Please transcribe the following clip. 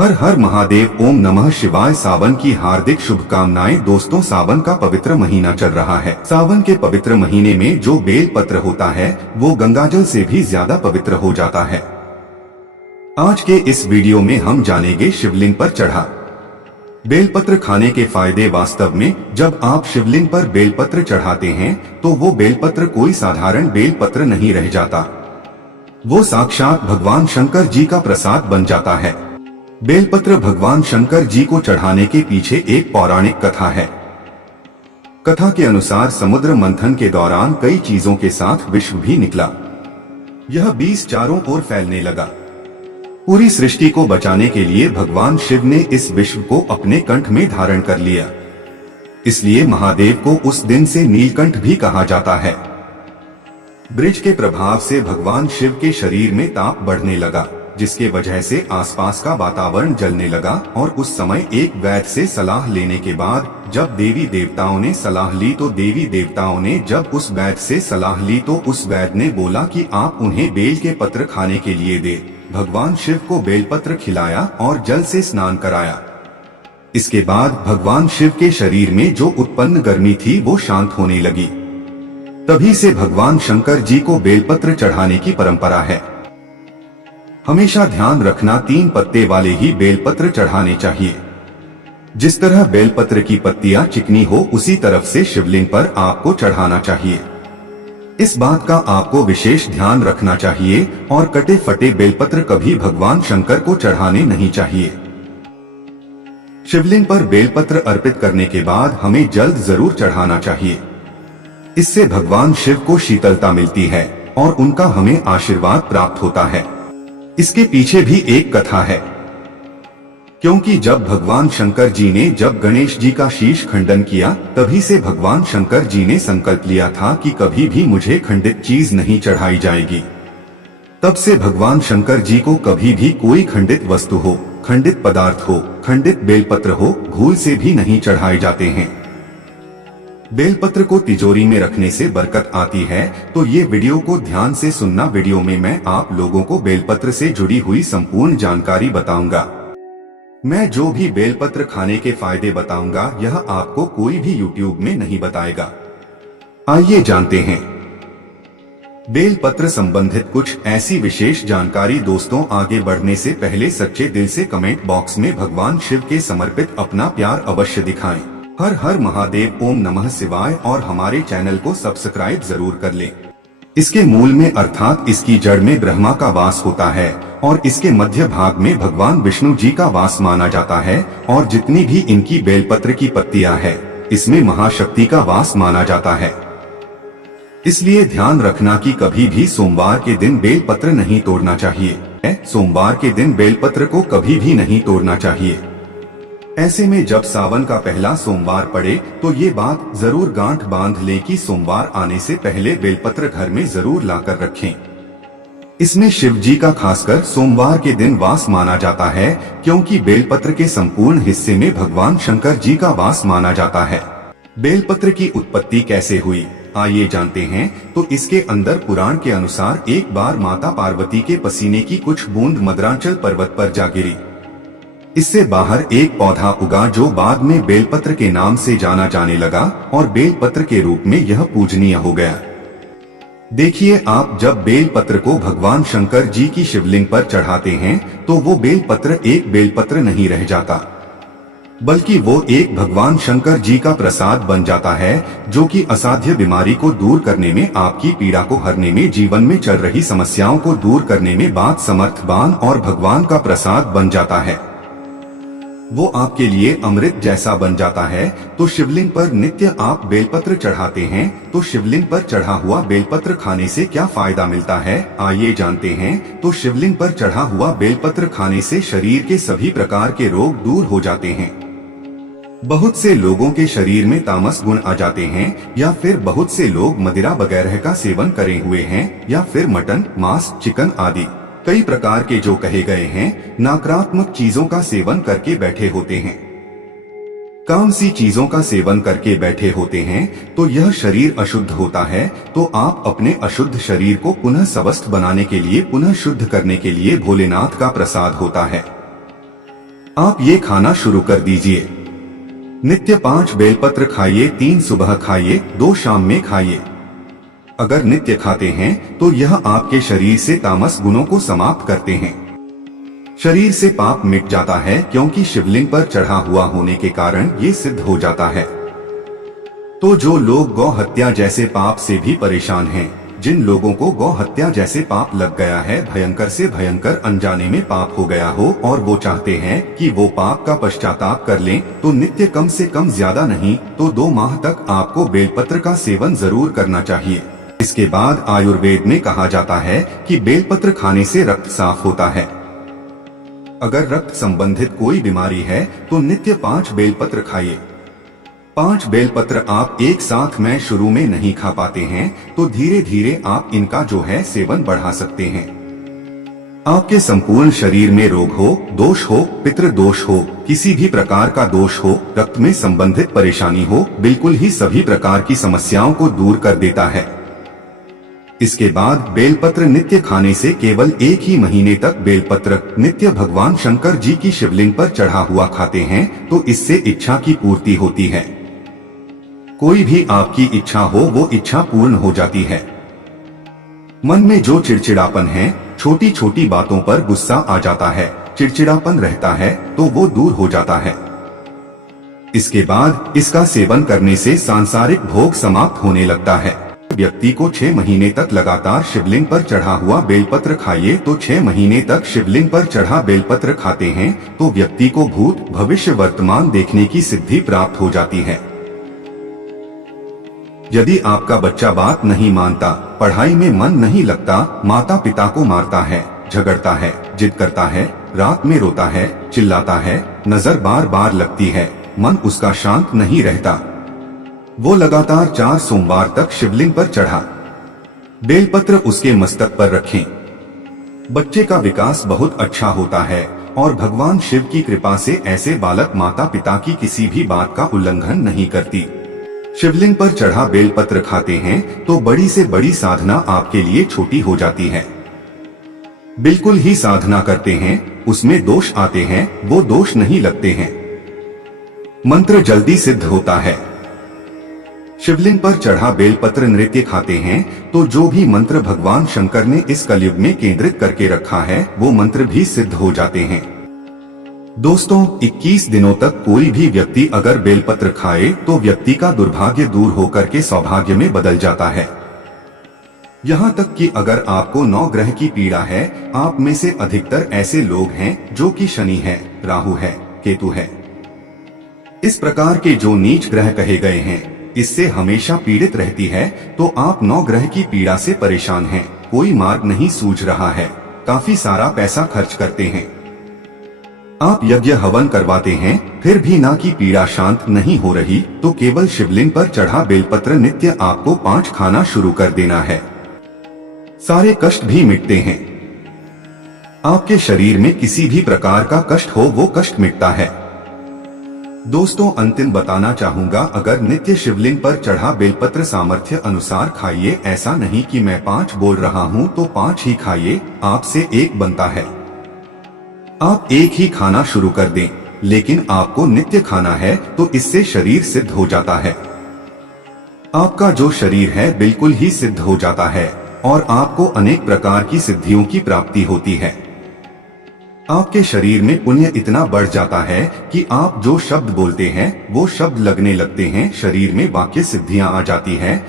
हर हर महादेव। ओम नमः शिवाय। सावन की हार्दिक शुभकामनाएं। दोस्तों, सावन का पवित्र महीना चल रहा है। सावन के पवित्र महीने में जो बेल पत्र होता है वो गंगाजल से भी ज्यादा पवित्र हो जाता है। आज के इस वीडियो में हम जानेंगे शिवलिंग पर चढ़ा बेलपत्र खाने के फायदे। वास्तव में जब आप शिवलिंग पर बेलपत्र चढ़ाते हैं तो वो बेलपत्र कोई साधारण बेलपत्र नहीं रह जाता, वो साक्षात भगवान शंकर जी का प्रसाद बन जाता है। बेलपत्र भगवान शंकर जी को चढ़ाने के पीछे एक पौराणिक कथा है। कथा के अनुसार समुद्र मंथन के दौरान कई चीजों के साथ विश्व भी निकला। यह बीज चारों ओर फैलने लगा। पूरी सृष्टि को बचाने के लिए भगवान शिव ने इस विश्व को अपने कंठ में धारण कर लिया। इसलिए महादेव को उस दिन से नीलकंठ भी कहा जाता है। ब्रिज के प्रभाव से भगवान शिव के शरीर में ताप बढ़ने लगा, जिसके वजह से आसपास का वातावरण जलने लगा। और उस समय एक वैद्य से सलाह लेने के बाद जब देवी देवताओं ने सलाह ली तो उस वैद्य से सलाह ली तो उस वैद्य ने बोला कि आप उन्हें बेल के पत्र खाने के लिए दे। भगवान शिव को बेलपत्र खिलाया और जल से स्नान कराया। इसके बाद भगवान शिव के शरीर में जो उत्पन्न गर्मी थी वो शांत होने लगी। तभी से भगवान शंकर जी को बेलपत्र चढ़ाने की परंपरा है। हमेशा ध्यान रखना, 3 पत्ते वाले ही बेलपत्र चढ़ाने चाहिए। जिस तरह बेलपत्र की पत्तियां चिकनी हो उसी तरफ से शिवलिंग पर आपको चढ़ाना चाहिए। इस बात का आपको विशेष ध्यान रखना चाहिए और कटे फटे बेलपत्र कभी भगवान शंकर को चढ़ाने नहीं चाहिए। शिवलिंग पर बेलपत्र अर्पित करने के बाद हमें जल्द जरूर चढ़ाना चाहिए। इससे भगवान शिव को शीतलता मिलती है और उनका हमें आशीर्वाद प्राप्त होता है। इसके पीछे भी एक कथा है, क्योंकि जब भगवान शंकर जी ने जब गणेश जी का शीश खंडन किया तभी से भगवान शंकर जी ने संकल्प लिया था कि कभी भी मुझे खंडित चीज नहीं चढ़ाई जाएगी। तब से भगवान शंकर जी को कभी भी कोई खंडित वस्तु हो, खंडित पदार्थ हो, खंडित बेलपत्र हो, भूल से भी नहीं चढ़ाए जाते हैं। बेलपत्र को तिजोरी में रखने से बरकत आती है, तो ये वीडियो को ध्यान से सुनना। वीडियो में मैं आप लोगों को बेलपत्र से जुड़ी हुई संपूर्ण जानकारी बताऊंगा। मैं जो भी बेलपत्र खाने के फायदे बताऊंगा यह आपको कोई भी यूट्यूब में नहीं बताएगा। आइए जानते हैं बेलपत्र संबंधित कुछ ऐसी विशेष जानकारी। दोस्तों, आगे बढ़ने से पहले सच्चे दिल से कमेंट बॉक्स में भगवान शिव के समर्पित अपना प्यार अवश्य दिखाएं। हर हर महादेव। ओम नमः शिवाय। और हमारे चैनल को सब्सक्राइब जरूर कर लें। इसके मूल में अर्थात इसकी जड़ में ब्रह्मा का वास होता है और इसके मध्य भाग में भगवान विष्णु जी का वास माना जाता है। और जितनी भी इनकी बेलपत्र की पत्तियां हैं, इसमें महाशक्ति का वास माना जाता है। इसलिए ध्यान रखना कि कभी भी सोमवार के दिन बेलपत्र नहीं तोड़ना चाहिए। सोमवार के दिन बेलपत्र को कभी भी नहीं तोड़ना चाहिए। ऐसे में जब सावन का पहला सोमवार पड़े तो ये बात जरूर गांठ बांध ले कि सोमवार आने से पहले बेलपत्र घर में जरूर लाकर रखें। इसमें शिव जी का खासकर सोमवार के दिन वास माना जाता है, क्योंकि बेलपत्र के संपूर्ण हिस्से में भगवान शंकर जी का वास माना जाता है। बेलपत्र की उत्पत्ति कैसे हुई, आइए जानते हैं। तो इसके अंदर पुराण के अनुसार एक बार माता पार्वती के पसीने की कुछ बूंद मद्रांचल पर्वत पर जा गिरी। इससे बाहर एक पौधा उगा जो बाद में बेलपत्र के नाम से जाना जाने लगा और बेलपत्र के रूप में यह पूजनीय हो गया। देखिए, आप जब बेलपत्र को भगवान शंकर जी की शिवलिंग पर चढ़ाते हैं तो वो बेलपत्र एक बेलपत्र नहीं रह जाता, बल्कि वो एक भगवान शंकर जी का प्रसाद बन जाता है, जो कि असाध्य बीमारी को दूर करने में, आपकी पीड़ा को हरने में, जीवन में चल रही समस्याओं को दूर करने में बात समर्थवान और भगवान का प्रसाद बन जाता है। वो आपके लिए अमृत जैसा बन जाता है। तो शिवलिंग पर नित्य आप बेलपत्र चढ़ाते हैं, तो शिवलिंग पर चढ़ा हुआ बेलपत्र खाने से क्या फायदा मिलता है, आइए जानते हैं। तो शिवलिंग पर चढ़ा हुआ बेलपत्र खाने से शरीर के सभी प्रकार के रोग दूर हो जाते हैं। बहुत से लोगों के शरीर में तामस गुण आ जाते हैं, या फिर बहुत से लोग मदिरा वगैरह का सेवन करे हुए हैं, या फिर मटन, मांस, चिकन आदि कई प्रकार के जो कहे गए हैं नकारात्मक चीजों का सेवन करके बैठे होते हैं। काम सी चीजों का सेवन करके बैठे होते हैं तो यह शरीर अशुद्ध होता है। तो आप अपने अशुद्ध शरीर को पुनः स्वस्थ बनाने के लिए, पुनः शुद्ध करने के लिए भोलेनाथ का प्रसाद होता है। आप ये खाना शुरू कर दीजिए। नित्य 5 बेलपत्र खाइए, 3 सुबह खाइए, 2 शाम में खाइए। अगर नित्य खाते हैं तो यह आपके शरीर से तामस गुणों को समाप्त करते हैं। शरीर से पाप मिट जाता है, क्योंकि शिवलिंग पर चढ़ा हुआ होने के कारण ये सिद्ध हो जाता है। तो जो लोग गौ हत्या जैसे पाप से भी परेशान हैं, जिन लोगों को गौ हत्या जैसे पाप लग गया है, भयंकर से भयंकर अनजाने में पाप हो गया हो, और वो चाहते हैं कि वो पाप का पश्चाताप कर लें, तो नित्य कम से कम ज्यादा नहीं तो 2 माह तक आपको बेलपत्र का सेवन जरूर करना चाहिए। इसके बाद आयुर्वेद में कहा जाता है कि बेलपत्र खाने से रक्त साफ होता है। अगर रक्त संबंधित कोई बीमारी है तो नित्य 5 बेलपत्र खाइए। 5 बेलपत्र आप एक साथ में शुरू में नहीं खा पाते हैं, तो धीरे धीरे आप इनका जो है सेवन बढ़ा सकते हैं। आपके संपूर्ण शरीर में रोग हो, दोष हो, पितृ दोष हो, किसी भी प्रकार का दोष हो, रक्त में संबंधित परेशानी हो, बिल्कुल ही सभी प्रकार की समस्याओं को दूर कर देता है। इसके बाद बेलपत्र नित्य खाने से केवल 1 ही महीने तक बेलपत्र नित्य भगवान शंकर जी की शिवलिंग पर चढ़ा हुआ खाते हैं तो इससे इच्छा की पूर्ति होती है। कोई भी आपकी इच्छा हो वो इच्छा पूर्ण हो जाती है। मन में जो चिड़चिड़ापन है, छोटी छोटी बातों पर गुस्सा आ जाता है, चिड़चिड़ापन रहता है, तो वो दूर हो जाता है। इसके बाद इसका सेवन करने से सांसारिक भोग समाप्त होने लगता है। व्यक्ति को 6 महीने तक लगातार शिवलिंग पर चढ़ा हुआ बेलपत्र खाइए, तो 6 महीने तक शिवलिंग पर चढ़ा बेलपत्र खाते हैं तो व्यक्ति को भूत भविष्य वर्तमान देखने की सिद्धि प्राप्त हो जाती है। यदि आपका बच्चा बात नहीं मानता, पढ़ाई में मन नहीं लगता, माता पिता को मारता है, झगड़ता है, जिद करता है, रात में रोता है, चिल्लाता है, नजर बार बार लगती है, मन उसका शांत नहीं रहता, वो लगातार 4 सोमवार तक शिवलिंग पर चढ़ा बेलपत्र उसके मस्तक पर रखें। बच्चे का विकास बहुत अच्छा होता है और भगवान शिव की कृपा से ऐसे बालक माता पिता की किसी भी बात का उल्लंघन नहीं करती। शिवलिंग पर चढ़ा बेलपत्र खाते हैं तो बड़ी से बड़ी साधना आपके लिए छोटी हो जाती है। बिल्कुल ही साधना करते हैं, उसमें दोष आते हैं, वो दोष नहीं लगते हैं। मंत्र जल्दी सिद्ध होता है। शिवलिंग पर चढ़ा बेलपत्र नृत्य खाते हैं तो जो भी मंत्र भगवान शंकर ने इस कलयुग में केंद्रित करके रखा है वो मंत्र भी सिद्ध हो जाते हैं। दोस्तों, 21 दिनों तक कोई भी व्यक्ति अगर बेलपत्र खाए तो व्यक्ति का दुर्भाग्य दूर होकर के सौभाग्य में बदल जाता है। यहाँ तक कि अगर आपको 9 ग्रह की पीड़ा है, आप में से अधिकतर ऐसे लोग हैं जो कि शनि है, राहु है, केतु है, इस प्रकार के जो नीच ग्रह कहे गए हैं, इससे हमेशा पीड़ित रहती है, तो आप 9 ग्रह की पीड़ा से परेशान हैं, कोई मार्ग नहीं सूझ रहा है, काफी सारा पैसा खर्च करते हैं, आप यज्ञ हवन करवाते हैं, फिर भी ना की पीड़ा शांत नहीं हो रही, तो केवल शिवलिंग पर चढ़ा बेलपत्र नित्य आपको 5 खाना शुरू कर देना है। सारे कष्ट भी मिटते हैं। आपके शरीर में किसी भी प्रकार का कष्ट हो वो कष्ट मिटता है। दोस्तों, अंतिम बताना चाहूंगा, अगर नित्य शिवलिंग पर चढ़ा बेलपत्र सामर्थ्य अनुसार खाइए, ऐसा नहीं कि मैं 5 बोल रहा हूं तो 5 ही खाइए, आपसे 1 बनता है। आप 1 ही खाना शुरू कर दें, लेकिन आपको नित्य खाना है तो इससे शरीर सिद्ध हो जाता है। आपका जो शरीर है बिल्कुल ही सिद्ध हो जाता है और आपको अनेक प्रकार की सिद्धियों की प्राप्ति होती है। आपके शरीर में पुण्य इतना बढ़ जाता है कि आप जो शब्द बोलते हैं वो शब्द लगने लगते हैं, शरीर में वाक्य सिद्धियां आ जाती है।